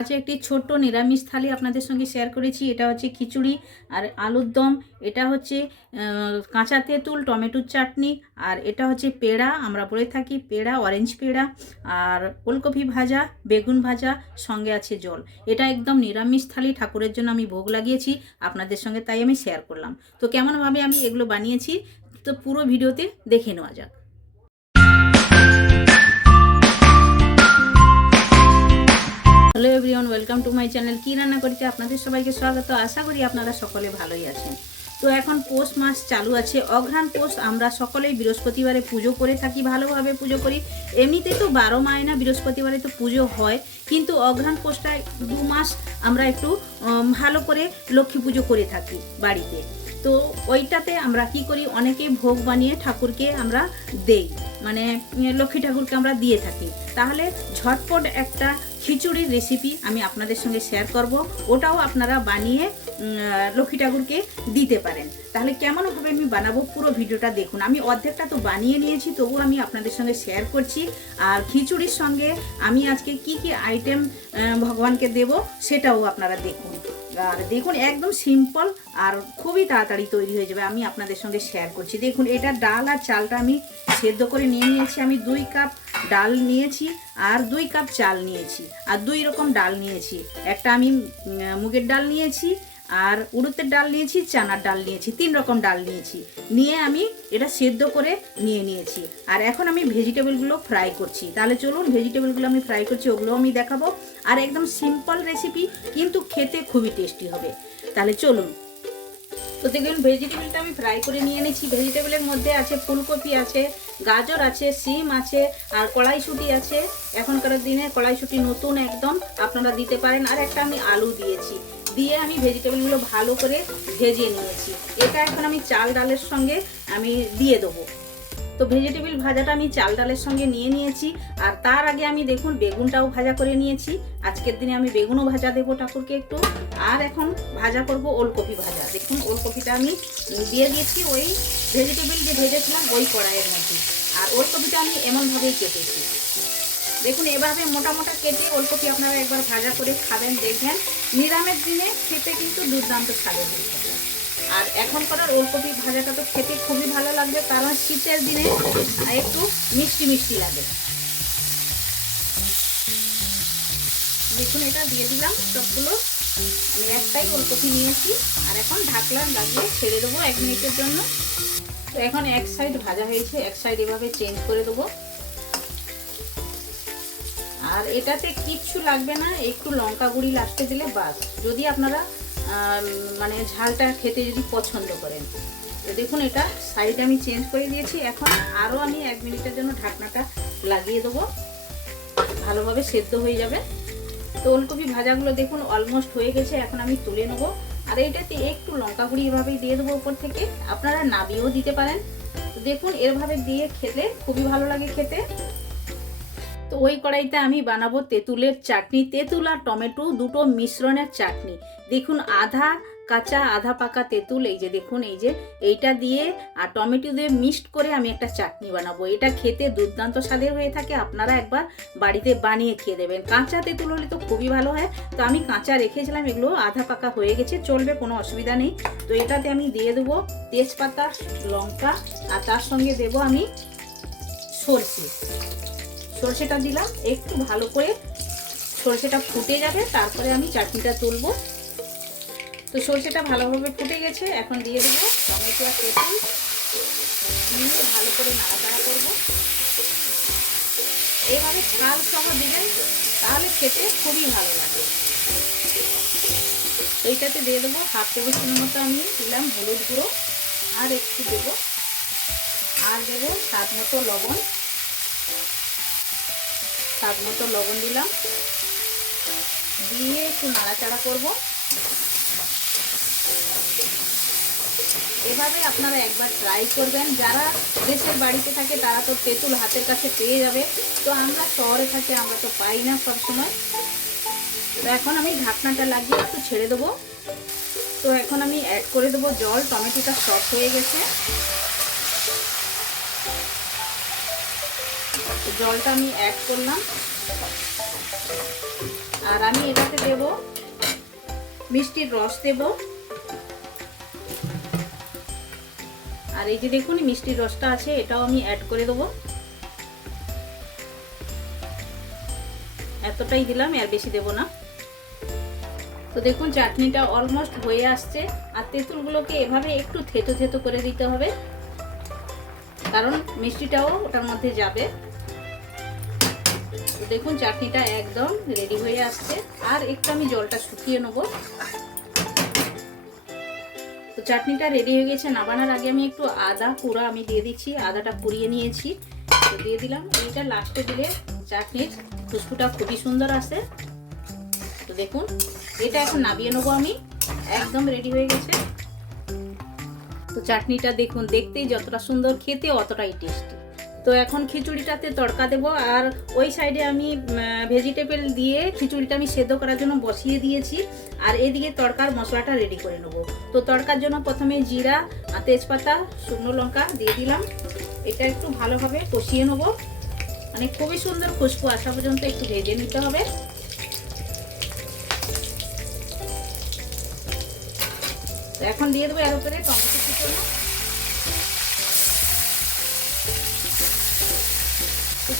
আছে একটি ছোট্ট নিরামিষ থালি আপনাদের সঙ্গে শেয়ার করেছি। এটা হচ্ছে খিচুড়ি আর আলুর দম। এটা হচ্ছে কাঁচা তেঁতুল, টমেটোর চাটনি। আর এটা হচ্ছে পেড়া। আমরা বলে থাকি পেড়া অরেঞ্জ পেড়া। আর ওলকপি ভাজা, বেগুন ভাজা, সঙ্গে আছে জল। এটা একদম নিরামিষ থালি। ঠাকুরের জন্য আমি ভোগ লাগিয়েছি। আপনাদের সঙ্গে তাই আমি শেয়ার করলাম। তো কেমনভাবে আমি এগুলো বানিয়েছি, তো পুরো ভিডিওতে দেখে নেওয়া যাক। Everyone, welcome to my channel কী রান্না করেছি আপনাদের সবাইকে স্বাগত। আশা করি আপনারা সকলে ভালোই আছেন। তো এখন পৌষ মাস চালু আছে, অঘ্রাণ পৌষ। আমরা সকলেই বৃহস্পতিবারে পুজো করে থাকি, ভালোভাবে পুজো করি। এমনিতে তো বারো মায়না বৃহস্পতিবারে তো পুজো হয়, কিন্তু অঘ্রাণ পৌষটা দু মাস আমরা একটু ভালো করে লক্ষ্মী পুজো করে থাকি বাড়িতে। তো ওইটাতে আমরা কি করি, অনেকে ভোগ বানিয়ে ঠাকুরকে আমরা দেই মানে লক্ষ্মী ঠাকুরকে আমরা দিয়ে থাকি। তাহলে ঝটপট একটা খিচুড়ির রেসিপি আমি আপনাদের সঙ্গে শেয়ার করব। ওটাও আপনারা বানিয়ে লক্ষ্মী ঠাকুরকে দিতে পারেন। তাহলে কেমনভাবে আমি বানাবো পুরো ভিডিওটা দেখুন। আমি অর্ধেকটা তো বানিয়ে নিয়েছি তবু আমি আপনাদের সঙ্গে শেয়ার করছি। আর খিচুড়ির সঙ্গে আমি আজকে কি কি আইটেম ভগবানকে দেব সেটাও আপনারা দেখুন। আর দেখুন, একদম সিম্পল আর খুবই তাড়াতাড়ি তৈরি হয়ে যাবে। আমি আপনাদের সঙ্গে শেয়ার করছি। দেখুন, এটা ডাল আর চালটা আমি সেদ্ধ করে নিয়ে নিয়েছি। আমি দুই কাপ ডাল নিয়েছি আর দুই কাপ চাল নিয়েছি। আর দুই রকম ডাল নিয়েছি। একটা আমি মুগের ডাল নিয়েছি আর উড়ুতের ডাল নিয়েছি, চানার ডাল নিয়েছি, তিন রকম ডাল নিয়েছি। নিয়ে আমি এটা সেদ্ধ করে নিয়ে নিয়েছি। আর এখন আমি ভেজিটেবলগুলো ফ্রাই করছি। তাহলে চলুন ভেজিটেবলগুলো আমি ফ্রাই করছি ওগুলো আমি দেখাবো। আর একদম সিম্পল রেসিপি, কিন্তু খেতে খুবই টেস্টি হবে। তাহলে চলুন। তো দেখুন, ভেজিটেবলটা আমি ফ্রাই করে নিয়ে নিয়েছি ভেজিটেবলের মধ্যে আছে ফুলকপি আছে, গাজর আছে, সিম আছে, আর কড়াইশুঁটি আছে। এখনকার দিনে কড়াইশুঁটি নতুন একদম, আপনারা দিতে পারেন। আর একটা আমি আলু দিয়েছি। দিয়ে আমি ভেজিটেবলগুলো ভালো করে ভেজে নিয়েছি। এটা এখন আমি চাল ডালের সঙ্গে আমি দিয়ে দেবো। তো ভেজিটেবল ভাজাটা আমি চাল ডালের সঙ্গে নিয়ে নিয়েছি। আর তার আগে আমি দেখুন বেগুনটাও ভাজা করে নিয়েছি। আজকের দিনে আমি বেগুনও ভাজা দেবো ঠাকুরকে একটু। আর এখন ভাজা করব ওলকপি ভাজা। দেখুন ওলকপিটা আমি দিয়ে দিয়েছি ওই ভেজিটেবল যে ভেজেছিলাম ওই কড়াইয়ের মধ্যে। আর ওলকপিটা আমি এমনভাবেই কেটেছি। দেখুন, এভাবে মোটা মোটা কেটে ওলকপি আপনারা একবার ভাজা করে খাবেন, দেখবেন। নিরামের দিনে খেতে কিন্তু দুর্দান্ত হয়ে আর এখন করার ওলকপি ভাজাটা তো খেতে খুবই ভালো লাগবে, কারণ শীতের দিনে একটু মিষ্টি মিষ্টি লাগে। দেখুন, এটা দিয়ে দিলাম সবগুলো। আমি একটাই ওলকপি নিয়েছি, আর এখন ঢাকলাম লাগিয়ে ছেড়ে দেবো এক মিনিটের জন্য। তো এখন এক সাইড ভাজা হয়েছে, এক সাইড এভাবে চেঞ্জ করে দেবো। আর এটাতে কিচ্ছু লাগবে না, একটু লঙ্কা গুঁড়ি লাস্টে দিলে বাস। যদি আপনারা মানে ঝালটা খেতে যদি পছন্দ করেন। তো দেখুন, এটা সাইড আমি চেঞ্জ করে দিয়েছি। এখন আরও আমি এক মিনিটের জন্য ঢাকনাটা লাগিয়ে দেবো। ভালোভাবে সেদ্ধ হয়ে যাবে। তো ওলকপি ভাজাগুলো দেখুন অলমোস্ট হয়ে গেছে। এখন আমি তুলে নেব। আর এটাতে একটু লঙ্কা গুঁড়ি এভাবেই দিয়ে দেবো উপর থেকে। আপনারা নাবিয়েও দিতে পারেন। দেখুন এরভাবে দিয়ে খেতে খুবই ভালো লাগে খেতে। তো ওই কড়াইতে আমি বানাবো তেঁতুলের চাটনি। তেঁতুল আর টমেটো দুটো মিশ্রণের চাটনি। দেখুন, আধা কাঁচা, আধা পাকা তেঁতুল, এই যে দেখুন, এই যে এইটা দিয়ে আর টমেটো দিয়ে মিক্সড করে আমি একটা চাটনি বানাবো। এটা খেতে দুর্দান্ত স্বাদের হয়ে থাকে, আপনারা একবার বাড়িতে বানিয়ে খেয়ে দেবেন। কাঁচা তেঁতুল হলে তো খুবই ভালো হয়। তো আমি কাঁচা রেখেছিলাম, এগুলো আধা পাকা হয়ে গেছে, চলবে, কোনো অসুবিধা নেই। তো এটাতে আমি দিয়ে দেবো তেজপাতা, লঙ্কা, আর তার সঙ্গে দেবো আমি সর্ষে। সর্ষেটা দিলাম, একটু ভালো করে সর্ষেটা ফুটে যাবে, তারপরে আমি চাটনিটা তুলবো। তো সর্ষেটা ভালোভাবে ফুটে গেছে, এখন দিয়ে দেবো টমেটো আর তেঁতুল ভালো করে নাড়াচাড়া করব। এইভাবে ছাল সহ দিবেন, তাহলে খেতে খুবই ভালো লাগে। এইটাতে দিয়ে দেবো হাফ টেবিল মতো আমি দিলাম হলুদ গুঁড়ো, আর একটু দেবো, আর দেবো স্বাদ মতো লবণ। স্বাদ মতো লবণ দিলাম। দিয়ে একটু নাড়াচাড়া করব। এভাবে আপনারা একবার ট্রাই করবেন। যারা দেশের বাড়িতে থাকে, তারা তো তেঁতুল হাতের কাছে পেয়ে যাবে। তো আমরা শহরে থাকি, আমরা তো পাই না সবসময়। তো এখন আমি ঢাকনাটা লাগিয়ে একটু ছেড়ে দেবো। তো এখন আমি অ্যাড করে দেবো জল। টমেটোটা সফট হয়ে গেছে। জলটা আমি অ্যাড করলাম। আর আমি এটাতে দেব মিষ্টির রস দেব। আর এই যে দেখুন, মিষ্টির রসটা আছে, এটাও আমি অ্যাড করে দেবো। এতটাই দিলাম, আর বেশি দেব না। তো দেখুন, চাটনিটা অলমোস্ট হয়ে আসছে। আর তেঁতুলগুলোকে এভাবে একটু থেতো থেতো করে দিতে হবে। কারণ মিষ্টিটাও ওটার মধ্যে যাবে। দেখুন, চাটনিটা একদম রেডি হয়ে আসছে। আর একটু আমি জলটা শুকিয়ে নেব। তো চাটনিটা রেডি হয়ে গেছে, নামানোর আগে আমি একটু আদা পুরা আমি দিয়ে দিচ্ছি, আদাটা পুড়িয়ে নিয়েছি। তো দিয়ে দিলাম, এইটা লাস্টে দিলে চাটনির খুশবুটা খুবই সুন্দর আসে। তো দেখুন, এটা এখন নামিয়ে নেব আমি, একদম রেডি হয়ে গেছে। তো চাটনিটা দেখুন, দেখতেই যতটা সুন্দর, খেতে অতটাই টেস্টি তো এখন খিচুড়িটাতে তড়কা দেব। আর ওই সাইডে আমি ভেজিটেবল দিয়ে খিচুড়িটা আমি সেদ্ধ করার জন্য বসিয়ে দিয়েছি। আর এদিকে তড়কার মশলাটা রেডি করে নেব। তো তড়কার জন্য প্রথমে জিরা তেজপাতা, শুকনো লঙ্কা দিয়ে দিলাম। এটা একটু ভালোভাবে কষিয়ে নেব। মানে খুবই সুন্দর খুশবু আসা পর্যন্ত একটু ভেজে নিতে হবে। এখন দিয়ে দেবো এর উপরে টমেটো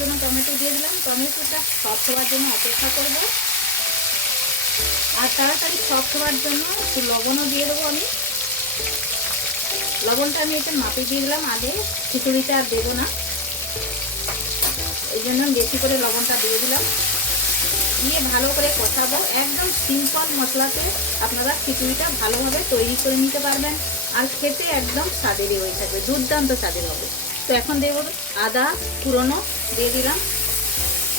কুচনো টমেটো দিয়ে দিলাম। টমেটোটা সফট হওয়ার জন্য অপেক্ষা করব। আর তাড়াতাড়ি সফট হওয়ার জন্য একটু লবণও দিয়ে দেবো আমি। লবণটা আমি এটা মাপে দিয়ে দিলাম আগে। খিচুড়িটা আর দেবো না। এই জন্য বেশি করে লবণটা দিয়ে দিলাম। দিয়ে ভালো করে কষাবো। একদম সিম্পল মশলাতে আপনারা খিচুড়িটা ভালোভাবে তৈরি করে নিতে পারবেন। আর খেতে একদম স্বাদেরই হয়ে থাকবে। দুর্দান্ত স্বাদের হবে। তো এখন দেব আদা পুরনো, দিয়ে দিলাম।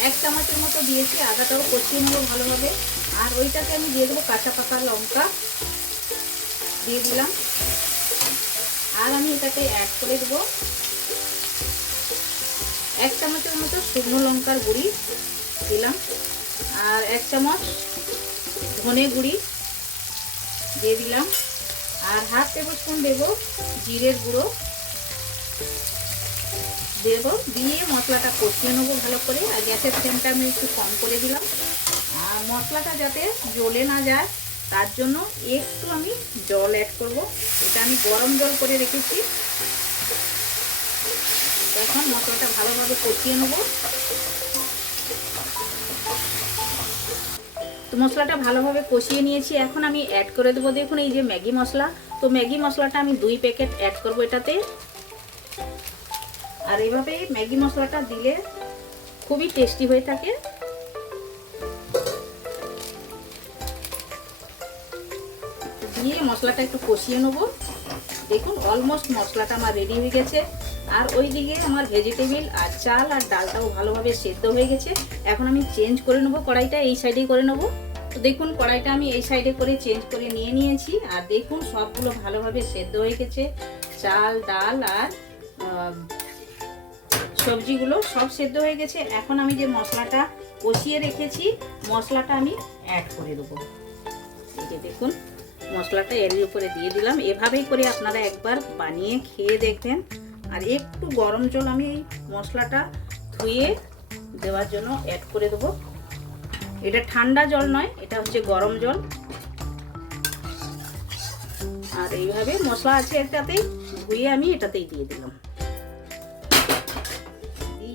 এক চামচের মতো দিয়েছি, আদাটাও কষিয়ে নেব ভালোভাবে। আর ওইটাকে আমি দিয়ে দেবো কাঁচা পাকা লঙ্কা। দিয়ে দিলাম। আর আমি এটাকে অ্যাড করে দেবো। এক চামচের মতো শুকনো লঙ্কার গুঁড়ি দিলাম। আর এক চামচ ধনে গুঁড়ি দিয়ে দিলাম। আর হাফ টেবিল স্পুন দেবো জিরের গুঁড়ো। দেব, দিয়ে মশলাটা কষিয়ে নেব ভালো করে। আর গ্যাসের ফ্লেমটা আমি একটু কম করে দিলাম। আর মশলাটা যাতে জ্বলে না যায়, তার জন্য একটু আমি জল অ্যাড করব। এটা আমি গরম জল করে রেখেছি। এখন মশলাটা ভালোভাবে কষিয়ে নেব। তো মশলাটা ভালোভাবে কষিয়ে নিয়েছি। এখন আমি অ্যাড করে দেবো। দেখুন, এই যে ম্যাগি মশলা। তো ম্যাগি মশলাটা আমি দুই প্যাকেট অ্যাড করব এটাতে। আর এইভাবে ম্যাগি মশলাটা দিলে খুবই টেস্টি হয়ে থাকে। দিয়ে মশলাটা একটু কষিয়ে নেব। দেখুন অলমোস্ট মশলাটা আমার রেডি হয়ে গেছে। আর ওই দিকে আমার ভেজিটেবিল আর চাল আর ডালটাও ভালোভাবে সেদ্ধ হয়ে গেছে। এখন আমি চেঞ্জ করে নেব, কড়াইটা এই সাইডেই করে নেব। তো দেখুন, কড়াইটা আমি এই সাইডে করে চেঞ্জ করে নিয়ে নিয়েছি। আর দেখুন, সবগুলো ভালোভাবে সেদ্ধ হয়ে গেছে। চাল, ডাল আর সবজিগুলো সব সেদ্ধ হয়ে গেছে। এখন আমি যে মশলাটা কষিয়ে রেখেছি, মশলাটা আমি অ্যাড করে দেবো। এই যে দেখুন, মশলাটা এর উপরে দিয়ে দিলাম। এভাবেই করে আপনারা একবার বানিয়ে খেয়ে দেখবেন। আর একটু গরম জল আমি এই মশলাটা ধুয়ে দেওয়ার জন্য অ্যাড করে দেবো। এটা ঠান্ডা জল নয়, এটা হচ্ছে গরম জল। আর এইভাবে মশলা আছে একটাতেই, ধুয়ে আমি এটাতেই দিয়ে দিলাম।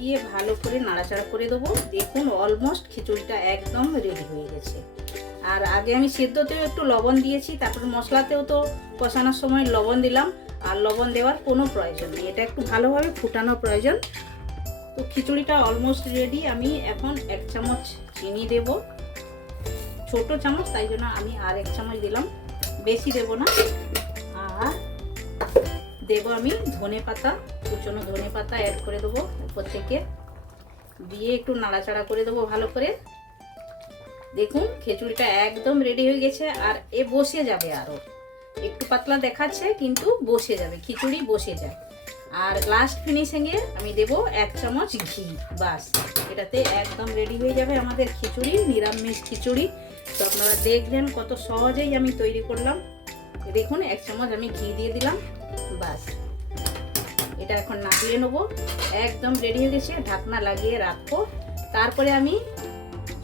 দিয়ে ভালো করে নাড়াচাড়া করে দেবো। দেখুন অলমোস্ট খিচুড়িটা একদম রেডি হয়ে গেছে। আর আগে আমি সেদ্ধতেও একটু লবণ দিয়েছি, তারপর মশলাতেও তো কষানোর সময় লবণ দিলাম, আর লবণ দেওয়ার কোনো প্রয়োজন নেই। এটা একটু ভালোভাবে ফুটানো প্রয়োজন। তো খিচুড়িটা অলমোস্ট রেডি আমি এখন এক চামচ চিনি দেব। ছোট চামচ, তাই জন্য আমি আর এক চামচ দিলাম। বেশি দেব না। আর দেব আমি ধনে পাতা, কুচনো ধনে পাতা অ্যাড করে দেবো উপর থেকে। দিয়ে একটু নাড়াচাড়া করে দেবো ভালো করে। দেখুন খিচুড়িটা একদম রেডি হয়ে গেছে আর এ বসে যাবে আরও একটু পাতলা দেখাচ্ছে, কিন্তু বসে যাবে, খিচুড়ি বসে যায় আর লাস্ট ফিনিশিংয়ে আমি দেব এক চামচ ঘি বাস এটাতে একদম রেডি হয়ে যাবে আমাদের খিচুড়ি, নিরামিষ খিচুড়ি। তো আপনারা দেখবেন কত সহজেই আমি তৈরি করলাম। দেখুন, এক চামচ আমি ঘি দিয়ে দিলাম। বাস। এটা এখন নামিয়ে নেব। একদম রেডি হয়ে গেছে, ঢাকনা লাগিয়ে রাখব। তারপরে আমি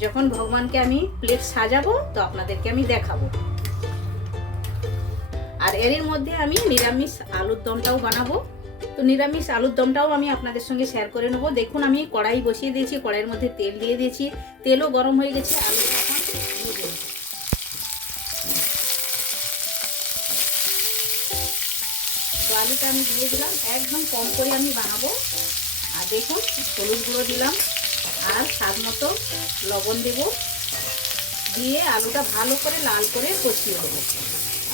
যখন ভগবানকে আমি প্লেট সাজাবো, তো আপনাদেরকে আমি দেখাবো। আর এর মধ্যে আমি নিরামিষ আলুর দমটাও বানাবো। তো নিরামিষ আলুর দমটাও আমি আপনাদের সঙ্গে শেয়ার করে নেব। দেখুন, আমি কড়াই বসিয়ে দিয়েছি, কড়াইয়ের মধ্যে তেল দিয়ে দিয়েছি। তেলও গরম হয়ে গেছে, আলুটা আলুটা আমি দিয়ে দিলাম। একদম কম করে আমি বানাবো। আর দেখুন, হলুদ গুঁড়ো দিলাম। আর স্বাদ মতো লবণ দেব। দিয়ে আলুটা ভালো করে লাল করে কষিয়ে দেবো।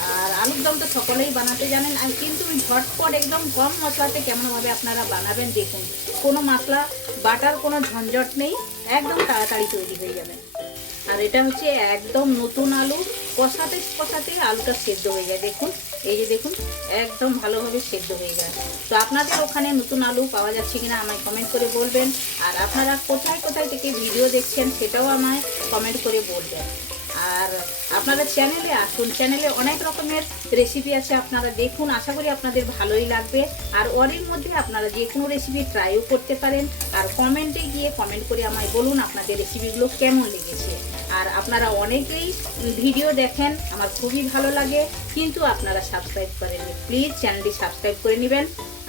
আর আলুর দম তো সকলেই বানাতে জানেন। আর কিন্তু ঝটপট একদম কম মশলাতে কেমনভাবে আপনারা বানাবেন দেখুন। কোনো মশলা, বাটার কোনো ঝঞ্ঝট নেই। একদম তাড়াতাড়ি তৈরি হয়ে যাবে। আর এটা হচ্ছে একদম নতুন আলু, কষাতে কষাতে আলুটা সেদ্ধ হয়ে যায়। দেখুন, এই যে দেখুন, একদম ভালোভাবে সেদ্ধ হয়ে যায় তো আপনাদের ওখানে নতুন আলু পাওয়া যাচ্ছে কিনা আমায় কমেন্ট করে বলবেন। আর আপনারা কোথায় কোথায় থেকে ভিডিও দেখছেন সেটাও আমায় কমেন্ট করে বলবেন। আর আপনারা চ্যানেলে আসুন। চ্যানেলে অনেক রকমের রেসিপি আছে, আপনারা দেখুন। আশা করি আপনাদের ভালোই লাগবে। আর ওরের মধ্যে আপনারা যে কোনো রেসিপি ট্রাইও করতে পারেন। আর কমেন্টে গিয়ে কমেন্ট করে আমায় বলুন আপনাদের রেসিপিগুলো কেমন লেগেছে। আর আপনারা অনেকেই ভিডিও দেখেন, আমার খুবই ভালো লাগে। কিন্তু আপনারা সাবস্ক্রাইব করেন প্লিজ চ্যানেলটি সাবস্ক্রাইব করে নেবেন।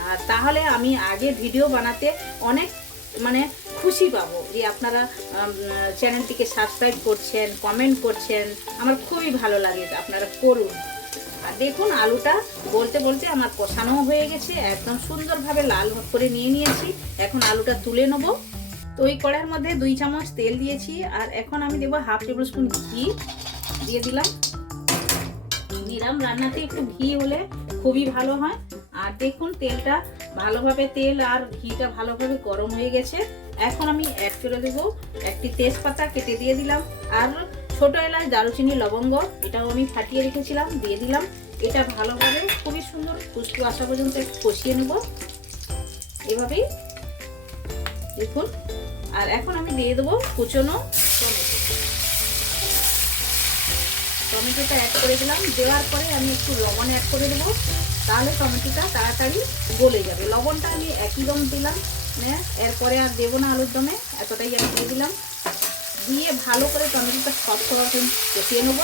আর তাহলে আমি আগে ভিডিও বানাতে অনেক মানে খুশি পাবো যে আপনারা চ্যানেলটিকে সাবস্ক্রাইব করছেন কমেন্ট করছেন। আমার খুবই ভালো লাগে আপনারা করুন। আর দেখুন, আলুটা বলতে বলতে আমার কষানো হয়ে গেছে, একদম সুন্দরভাবে লাল করে নিয়ে নিয়েছি। এখন আলুটা তুলে নেব। তো ওই কড়ার মধ্যে দুই চামচ তেল দিয়েছি, আর এখন আমি দেবো হাফ টেবিল স্পুন ঘি। দিয়ে দিলাম। নিরাম রান্নাতে একটু ঘি হলে খুবই ভালো হয়। আর দেখুন, তেলটা ভালোভাবে, তেল আর ঘিটা ভালোভাবে গরম হয়ে গেছে। এখন আমি অ্যাড করে দেবো একটি তেজপাতা কেটে দিয়ে দিলাম। আর ছোট এলাচ, দারুচিনি, লবঙ্গ, এটাও আমি ফাটিয়ে রেখেছিলাম, দিয়ে দিলাম। এটা ভালোভাবে খুবই সুন্দর খুশবু আসা পর্যন্ত একটু কষিয়ে নেব। এভাবেই দেখুন। আর এখন আমি দিয়ে দেবো কুচনো টমেটো। টমেটোটা অ্যাড করে দিলাম। দেওয়ার পরে আমি একটু লবণ অ্যাড করে দেবো। তাহলে টমেটোটা তাড়াতাড়ি গলে যাবে। লবণটা আমি একই দম দিলাম। এরপরে আর দেবো না আলুর দমে, এতটাই আমি দিয়ে দিলাম। দিয়ে ভালো করে টমেটোটা রকম কষিয়ে নেব।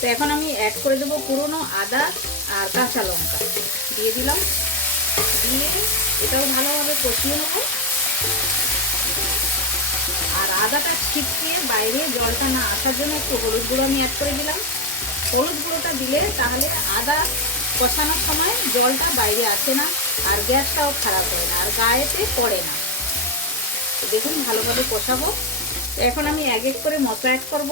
তো এখন আমি অ্যাড করে দেবো পুরনো আদা আর কাঁচা লঙ্কা। দিয়ে দিলাম। দিয়ে এটাও ভালোভাবে কষিয়ে নেব। আর আদাটা ছিটকে বাইরে জলটা না আসার জন্য একটু হলুদ গুঁড়ো আমি অ্যাড করে দিলাম। হলুদ গুঁড়োটা দিলে তাহলে আদা কষানোর সময় জলটা বাইরে আসে না। আর গ্যাসটাও খারাপ হয় না, আর গায়েতে পড়ে না। দেখুন, ভালোভাবে কষাবো। এখন আমি এক এক করে মশলা অ্যাড করব।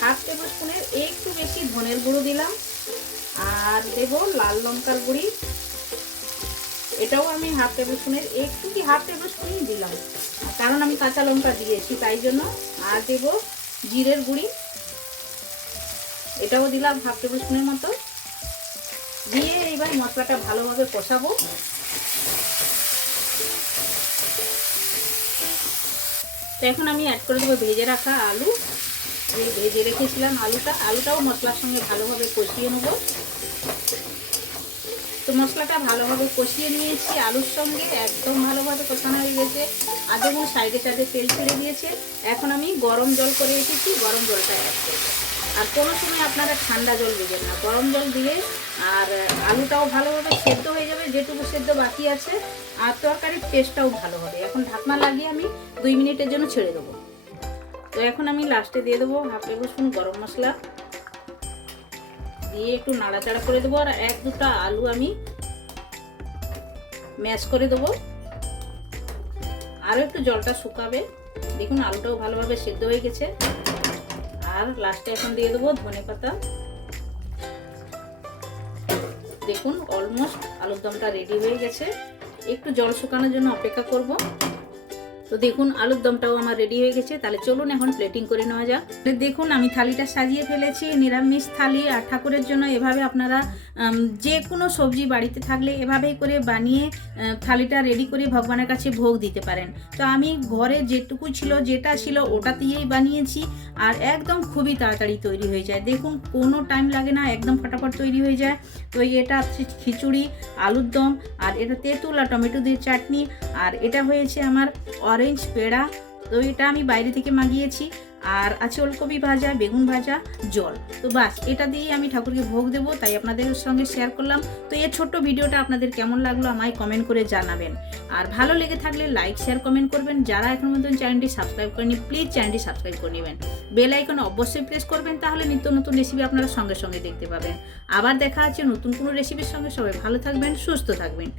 হাফ টেবিল স্পুনের একটু বেশি ধনের গুঁড়ো দিলাম। আর দেবো লাল লঙ্কার গুঁড়ি। এটাও আমি হাফ টেবিল স্পুনের একটু কি হাফ টেবিল স্পুনই দিলাম। কারণ আমি কাঁচা লঙ্কা দিয়েছি, তাই জন্য। আর দেব জিরের গুঁড়ি। এটাও দিলাম হাফ টেবিল স্পুনের মতো। দিয়ে এইবার মশলাটা ভালোভাবে কষাবো। তো এখন আমি অ্যাড করে দেবো ভেজে রাখা আলু। ভেজে রেখেছিলাম আলুটা। আলুটাও মশলার সঙ্গে ভালোভাবে কষিয়ে নেব। তো মশলাটা ভালোভাবে কষিয়ে নিয়েছি আলুর সঙ্গে। একদম ভালোভাবে কষানো হয়ে গেছে। আর দেখুন সাইডে সাইডে তেল ছেড়ে দিয়েছে। এখন আমি গরম জল করে রেখেছি গরম জলটা অ্যাড করব। আর কোনো সময় আপনারা ঠান্ডা জল দেবেন না। গরম জল দিলে আর আলুটাও ভালোভাবে সেদ্ধ হয়ে যাবে, যেটুকু সেদ্ধ বাকি আছে, আর তরকারির টেস্টটাও ভালো হবে। এখন ঢাকনা লাগিয়ে আমি দুই মিনিটের জন্য ছেড়ে দেবো। তো এখন আমি লাস্টে দিয়ে দেবো হাফ টেবিল স্পুন গরম মশলা। দিয়ে একটু নাড়াচাড়া করে দেবো, আর এক দুটা আলু আমি ম্যাশ করে দেবো। আরও একটু জলটা শুকাবে। দেখুন আলুটাও ভালোভাবে সেদ্ধ হয়ে গেছে। আর লাস্টে এখন দিয়ে দেবো ধনে পাতা দেখুন অলমোস্ট আলুর দমটা রেডি হয়ে গেছে। একটু জল শুকানোর জন্য অপেক্ষা করব। তো দেখুন, আলুর দমটাও আমার রেডি হয়ে গেছে। তাহলে চলুন এখন প্লেটিং করে নেওয়া যাক। দেখুন, আমি থালিটা সাজিয়ে ফেলেছি, নিরামিষ থালি, আর ঠাকুরের জন্য এভাবে আপনারা যে কোনো সবজি বাড়িতে থাকলে এভাবেই করে বানিয়ে থালিটা রেডি করে ভগবানের কাছে ভোগ দিতে পারেন। তো আমি ঘরে যেটুকু ছিল, যেটা ছিল ওটা দিয়েই বানিয়েছি, আর একদম খুবই তাড়াতাড়ি তৈরি হয়ে যায়। দেখুন, কোনো টাইম লাগে না, একদম ফটাফট তৈরি হয়ে যায়। তো এটা খিচুড়ি, আলুর দম, আর এটা তেঁতুল আর টমেটো দিয়ে চাটনি, আর এটা হয়েছে আমার অরেঞ্জ পেড়া, তো এটা আমি বাইরে থেকে মাগিয়েছি। আর আছে ওলকপি ভাজা, বেগুন ভাজা, জল। তো বাস, এটা দিয়েই আমি ঠাকুরকে ভোগ দেবো, তাই আপনাদের সঙ্গে শেয়ার করলাম। তো এই ছোট্ট ভিডিওটা আপনাদের কেমন লাগল আমায় কমেন্ট করে জানাবেন। আর ভালো লেগে থাকলে লাইক শেয়ার কমেন্ট করবেন। যারা এখন পর্যন্ত চ্যানেলটি সাবস্ক্রাইব করেনি প্লিজ চ্যানেলটি সাবস্ক্রাইব করে নেবেন। বেল আইকন অবশ্যই প্রেস করবেন, তাহলে নিত্য নতুন রেসিপি আপনারা সঙ্গে সঙ্গে দেখতে পাবেন। আবার দেখা আছে নতুন কোনো রেসিপির সঙ্গে। সবাই ভালো থাকবেন, সুস্থ থাকবেন।